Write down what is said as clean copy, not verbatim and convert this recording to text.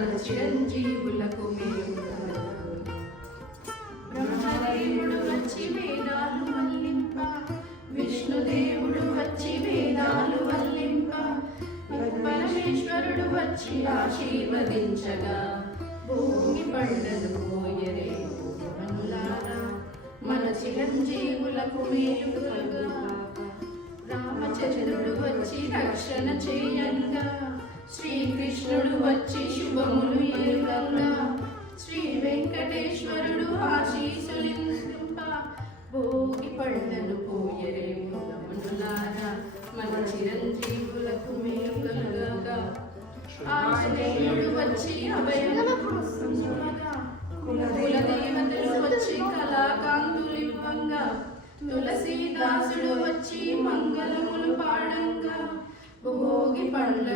మన చిరంజీవులకు మేలు బ్రహ్మదేవుడు వచ్చి వేదాలు వల్లింప, విష్ణుదేవుడు వచ్చి వేదాలు వల్లింప, పరమేశ్వరుడు వచ్చి ఆశీర్వదించగా భోగి పండలు పోయరే మనులారా మన చిరంజీవులకు మేలు కలుగా. రామచంద్రుడు వచ్చి రక్షణ చేయంగా, శ్రీకృష్ణుడు వచ్చి శుభములు ఏగంగా, శ్రీ వెంకటేశ్వరుడు ఆశీసులింప భోగి పండలు పోయరే మనులారా మన చిరంజీవులకు మేలు కలుగగా. ఆంజనేయుడు వచ్చి అభయముగా, కులదేవతలు వచ్చి కళాకాంతులివ్వంగా, తులసీదాసుడు వచ్చి మంగళములు పాడంగా భోగి పండ్ల